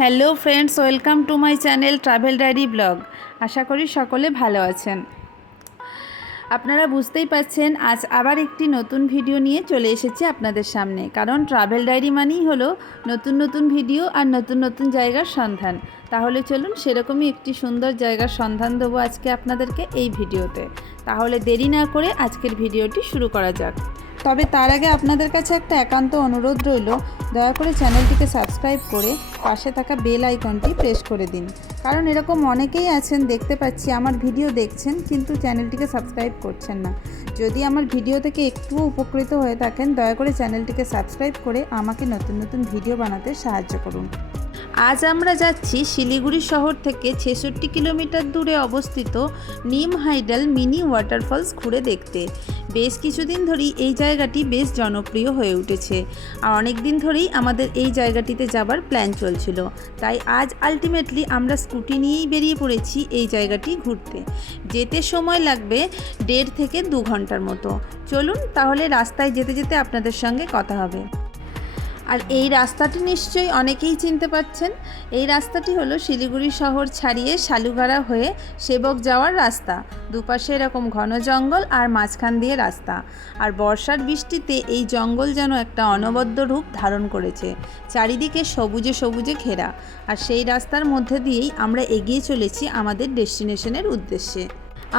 Hello friends, welcome to my channel travel diary vlog. আশা করি সকলে ভালো আছেন। আপনারা বুঝতেই পারছেন আজ আবার একটি নতুন ভিডিও নিয়ে চলে এসেছি আপনাদের সামনে। কারণ ট্রাভেল ডায়েরি মানেই হলো নতুন নতুন ভিডিও আর নতুন নতুন জায়গার সন্ধান। তাহলে চলুন সেরকমই একটি সুন্দর জায়গার সন্ধান দেবো আজকে আপনাদেরকে এই ভিডিওতে। তাহলে দেরি না করে আজকের ভিডিওটি শুরু করা যাক। তবে তার আগে আপনাদের কাছে একটা একান্ত অনুরোধ রইল, দয়া করে চ্যানেলটিকে সাবস্ক্রাইব করে পাশে থাকা বেল আইকনটি প্রেস করে দিন। কারণ এরকম অনেকেই আছেন, দেখতে পাচ্ছি আমার ভিডিও দেখছেন কিন্তু চ্যানেলটিকে সাবস্ক্রাইব করছেন না। যদি আমার ভিডিও থেকে একটুও উপকৃত হয়ে থাকেন, দয়া করে চ্যানেলটিকে সাবস্ক্রাইব করে আমাকে নতুন নতুন ভিডিও বানাতে সাহায্য করুন। আজ আমরা যাচ্ছি শিলিগুড়ি শহর থেকে 66 কিলোমিটার দূরে অবস্থিত নিম হাইডাল মিনি ওয়াটারফলস ঘুরে দেখতে। বেশ কিছুদিন ধরেই এই জায়গাটি বেশ জনপ্রিয় হয়ে উঠেছে আর অনেক দিন ধরেই আমাদের এই জায়গাটিতে যাবার প্ল্যান চলছিল। তাই আজ আলটিমেটলি আমরা স্কুটি নিয়েই বেরিয়ে পড়েছি এই জায়গাটি ঘুরতে। যেতে সময় লাগবে 1.5 থেকে 2 ঘন্টার মতো। চলুন তাহলে রাস্তায় যেতে যেতে আপনাদের সঙ্গে কথা হবে। আর এই রাস্তাটি নিশ্চয়ই অনেকেই চিনতে পারছেন। এই রাস্তাটি হলো শিলিগুড়ি শহর ছাড়িয়ে শালুগাড়া হয়ে সেবক যাওয়ার রাস্তা। দুপাশে এরকম ঘন জঙ্গল আর মাঝখান দিয়ে রাস্তা। আর বর্ষার বৃষ্টিতে এই জঙ্গল যেন একটা অনবদ্য রূপ ধারণ করেছে। চারিদিকে সবুজে সবুজে ঘেরা। আর সেই রাস্তার মধ্যে দিয়েই আমরা এগিয়ে চলেছি আমাদের ডেস্টিনেশনের উদ্দেশ্যে।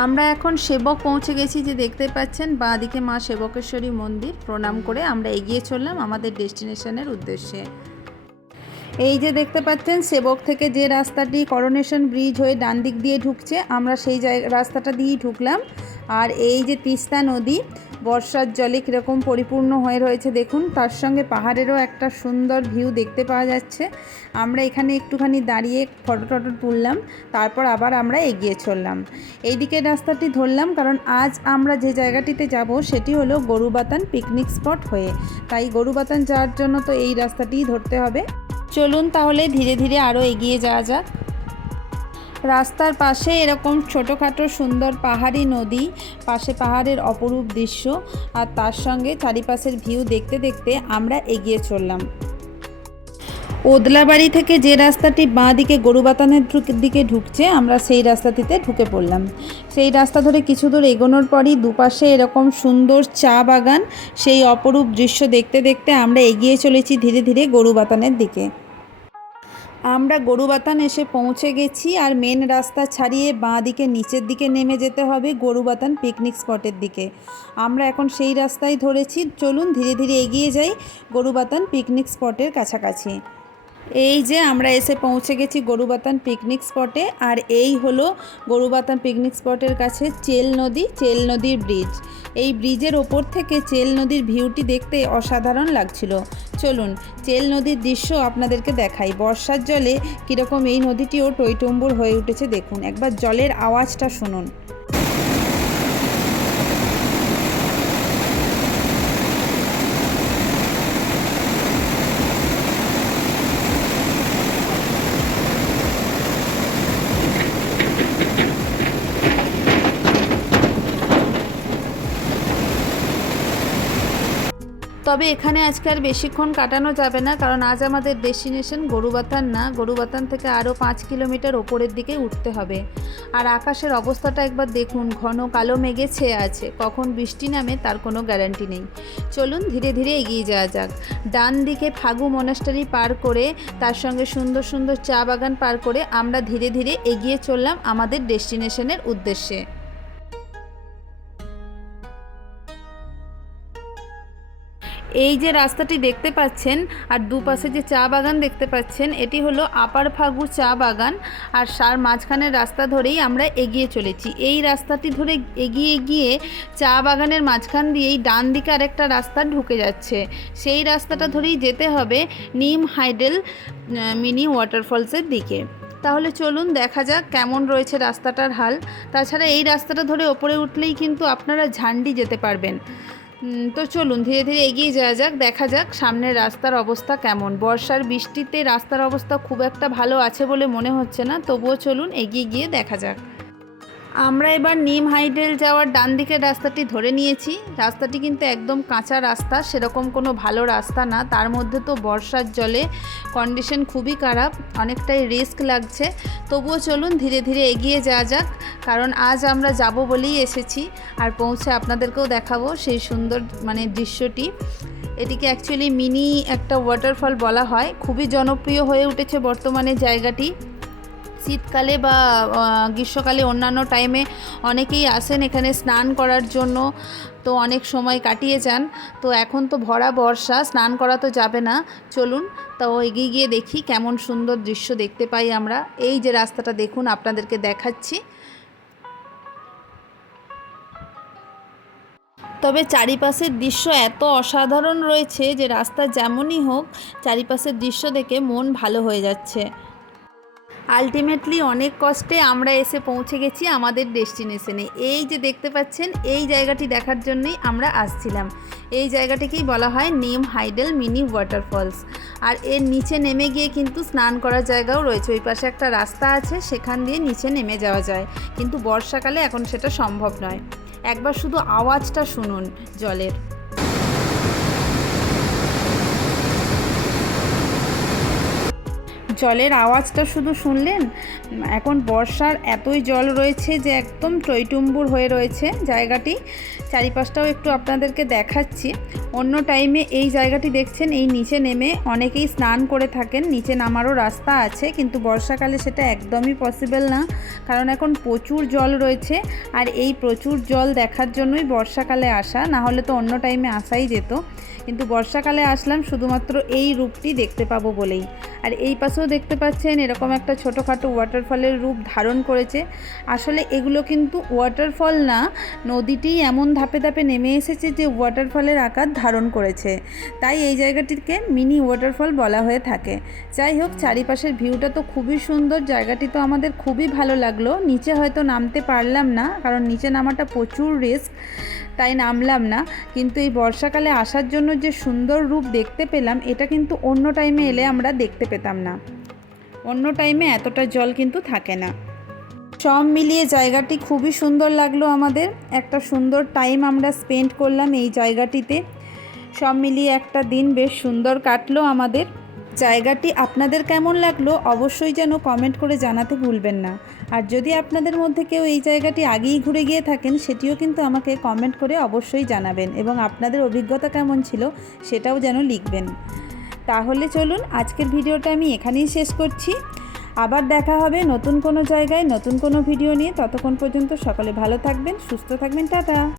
আমরা এখন সেবক পৌঁছে গেছি, যে দেখতে পাচ্ছেন বাঁ দিকে মা সেবকেশ্বরী মন্দির। প্রণাম করে আমরা এগিয়ে চললাম আমাদের ডেস্টিনেশনের উদ্দেশ্যে। এই যে দেখতে পাচ্ছেন সেবক থেকে যে রাস্তাটি করোনেশন ব্রিজ হয়ে ডান দিক দিয়ে ঢুকছে, আমরা সেই রাস্তাটা দিয়েই ঢুকলাম। আর এই যে তিস্তা নদী বর্ষার জলে কীরকম পরিপূর্ণ হয়ে রয়েছে দেখুন, তার সঙ্গে পাহাড়েরও একটা সুন্দর ভিউ দেখতে পাওয়া যাচ্ছে। আমরা এখানে একটুখানি দাঁড়িয়ে ফটো টটো তুললাম, তারপর আবার আমরা এগিয়ে চললাম। এই দিকের রাস্তাটি ধরলাম কারণ আজ আমরা যে জায়গাটিতে যাব সেটি হলো গরুবাতান পিকনিক স্পট হয়ে। তাই গরুবাতান যাওয়ার জন্য তো এই রাস্তাটিই ধরতে হবে। চলুন তাহলে ধীরে ধীরে আরও এগিয়ে যাওয়া যাক। রাস্তার পাশে এরকম ছোটোখাটো সুন্দর পাহাড়ি নদী, পাশে পাহাড়ের অপরূপ দৃশ্য আর তার সঙ্গে চারিপাশের ভিউ দেখতে দেখতে আমরা এগিয়ে চললাম। ওদলাবাড়ি থেকে যে রাস্তাটি বাঁ দিকে গরুবাতানের দিকে ঢুকছে, আমরা সেই রাস্তাটিতে ঢুকে পড়লাম। সেই রাস্তা ধরে কিছু দূর এগোনোর পরই দুপাশে এরকম সুন্দর চা বাগান, সেই অপরূপ দৃশ্য দেখতে দেখতে আমরা এগিয়ে চলেছি ধীরে ধীরে গরুবাতানের দিকে। আমরা গরুবাতান এসে পৌঁছে গেছি আর মেন রাস্তা ছাড়িয়ে বাঁ দিকে নিচের দিকে নেমে যেতে হবে গরুবাতান পিকনিক স্পটের দিকে। আমরা এখন সেই রাস্তায় ধরেছি। চলুন ধীরে ধীরে এগিয়ে যাই গরুবাতান পিকনিক স্পটের কাছাকাছি। এই যে আমরা এসে পৌঁছে গেছি গরুবাতান পিকনিক স্পটে। আর এই হলো গরুবাতান পিকনিক স্পটের কাছে চেল নদীর ব্রিজ। এই ব্রিজের ওপর থেকে চেল নদীর ভিউটি দেখতে অসাধারণ লাগছিল। চলুন চেল নদীর দৃশ্য আপনাদেরকে দেখাই। বর্ষার জলে কীরকম এই নদীটিও টইটুম্বুর হয়ে উঠেছে দেখুন, একবার জলের আওয়াজটা শুনুন। তবে এখানে আজকে আর বেশিক্ষণ কাটানো যাবে না, কারণ আজ আমাদের ডেস্টিনেশন গরুবাতান না, গরুবাতান থেকে আরও 5 কিলোমিটার ওপরের দিকে উঠতে হবে। আর আকাশের অবস্থাটা একবার দেখুন, ঘন কালো মেঘে ছেয়ে আছে, কখন বৃষ্টি নামে তার কোনো গ্যারান্টি নেই। চলুন ধীরে ধীরে এগিয়ে যাওয়া যাক। ডান দিকে ফাগু মনাস্টারি পার করে, তার সঙ্গে সুন্দর সুন্দর চা বাগান পার করে আমরা ধীরে ধীরে এগিয়ে চললাম আমাদের ডেস্টিনেশনের উদ্দেশ্যে। এই যে রাস্তাটি দেখতে পাচ্ছেন আর দুপাশে যে চা বাগান দেখতে পাচ্ছেন, এটি হলো আপার ফাগু চা বাগান। আর মাঝখানের রাস্তা ধরেই আমরা এগিয়ে চলেছি। এই রাস্তাটি ধরে এগিয়ে গিয়ে চা বাগানের মাঝখান দিয়েই ডান দিকে আরেকটা রাস্তা ঢুকে যাচ্ছে। সেই রাস্তাটা ধরেই যেতে হবে নিম হাইডেল মিনি ওয়াটারফলসের দিকে। তাহলে চলুন দেখা যাক কেমন রয়েছে রাস্তাটার হাল। তাছাড়া এই রাস্তাটা ধরে ওপরে উঠলেই কিন্তু আপনারা ঝান্ডি যেতে পারবেন। তো চলুন ধীরে ধীরে এগিয়ে যাওয়া যাক, দেখা যাক সামনের রাস্তার অবস্থা কেমন। বর্ষার বৃষ্টিতে রাস্তার অবস্থা খুব একটা ভালো আছে বলে মনে হচ্ছে না, তবুও চলুন এগিয়ে গিয়ে দেখা যাক। আমরা এবার নিম হাইডেল যাওয়ার ডান দিকের রাস্তাটি ধরে নিয়েছি। রাস্তাটি কিন্তু একদম কাঁচা রাস্তা, সেরকম কোনো ভালো রাস্তা না। তার মধ্যে তো বর্ষার জলে কন্ডিশন খুবই খারাপ, অনেকটাই রিস্ক লাগছে। তবুও চলুন ধীরে ধীরে এগিয়ে যাওয়া যাক, কারণ আজ আমরা যাব বলেই এসেছি। আর পৌঁছে আপনাদেরকেও দেখাবো সেই সুন্দর দৃশ্যটি। এটিকে অ্যাকচুয়ালি মিনি একটা ওয়াটারফল বলা হয়। খুবই জনপ্রিয় হয়ে উঠেছে বর্তমানে জায়গাটি। শীতকালে বা গ্রীষ্মকালে অন্যান্য টাইমে অনেকেই আসেন এখানে স্নান করার জন্য, তো অনেক সময় কাটিয়ে যান। তো এখন তো ভরা বর্ষা, স্নান করা তো যাবে না। চলুন তো এগিয়ে গিয়ে দেখি কেমন সুন্দর দৃশ্য দেখতে পাই আমরা। এই যে রাস্তাটা দেখুন, আপনাদেরকে দেখাচ্ছি। তবে চারিপাশের দৃশ্য এত অসাধারণ রয়েছে যে রাস্তা যেমনই হোক, চারিপাশের দৃশ্য দেখে মন ভালো হয়ে যাচ্ছে। আলটিমেটলি অনেক কষ্টে আমরা এসে পৌঁছে গেছি আমাদের ডেস্টিনেশনে। এই যে দেখতে পাচ্ছেন, এই জায়গাটি দেখার জন্যই আমরা আসছিলাম। এই জায়গাটিকেই বলা হয় নিম হাইডেল মিনি ওয়াটারফলস। আর এর নিচে নেমে গিয়ে কিন্তু স্নান করার জায়গাও রয়েছে। ওই পাশে একটা রাস্তা আছে, সেখান দিয়ে নিচে নেমে যাওয়া যায়, কিন্তু বর্ষাকালে এখন সেটা সম্ভব নয়। একবার শুধু আওয়াজটা শুনুন জলের। জলের আওয়াজটা শুধু শুনলেন। এখন বর্ষার এতই জল রয়েছে যে একদম টইটুম্বুর হয়ে রয়েছে জায়গাটি। চারিপাশটাও একটু আপনাদেরকে দেখাচ্ছি। অন্য টাইমে এই জায়গাটি দেখছেন, এই নিচে নেমে অনেকেই স্নান করে থাকেন, নিচে নামারও রাস্তা আছে, কিন্তু বর্ষাকালে সেটা একদমই পসিবল না, কারণ এখন প্রচুর জল রয়েছে। আর এই প্রচুর জল দেখার জন্যই বর্ষাকালে আসা, না হলে তো অন্য টাইমে আসাই যেত। কিন্তু বর্ষাকালে আসলাম শুধুমাত্র এই রূপটি দেখতে পাবো বলেই। আর এই পাশেও দেখতে পাচ্ছেন এরকম একটা ছোটোখাটো ওয়াটারফলের রূপ ধারণ করেছে। আসলে এগুলো কিন্তু ওয়াটারফল না, নদীটিই এমন ধাপে ধাপে নেমে এসেছে যে ওয়াটারফলের আকার ধারণ করেছে। তাই এই জায়গাটিকে মিনি ওয়াটারফল বলা হয়ে থাকে। যাই হোক, চারিপাশের ভিউটা তো খুবই সুন্দর, জায়গাটি তো আমাদের খুবই ভালো লাগলো। নিচে হয়তো নামতে পারলাম না, কারণ নিচে নামাটা প্রচুর রিস্ক, তাই নামলাম না। কিন্তু এই বর্ষাকালে আসার জন্য যে সুন্দর রূপ দেখতে পেলাম, এটা কিন্তু অন্য টাইমে এলে আমরা দেখতে পেতাম না। অন্য টাইমে এতটা জল কিন্তু থাকে না। সব মিলিয়ে জায়গাটি খুবই সুন্দর লাগলো আমাদের। একটা সুন্দর টাইম আমরা স্পেন্ড করলাম এই জায়গাটিতে। সব মিলিয়ে একটা দিন বেশ সুন্দর কাটলো আমাদের। জায়গাটি আপনাদের কেমন লাগলো অবশ্যই যেন কমেন্ট করে জানাতে ভুলবেন না। আর যদি আপনাদের মধ্যে কেউ এই জায়গাটি আগেই ঘুরে গিয়ে থাকেন, সেটিও কিন্তু আমাকে কমেন্ট করে অবশ্যই জানাবেন, এবং আপনাদের অভিজ্ঞতা কেমন ছিল সেটাও যেন লিখবেন। তাহলে চলুন আজকের ভিডিওটা আমি এখানেই শেষ করছি। আবার দেখা হবে নতুন কোনো জায়গায় নতুন কোনো ভিডিও নিয়ে। ততক্ষণ পর্যন্ত সকলে ভালো থাকবেন, সুস্থ থাকবেন। টাটা।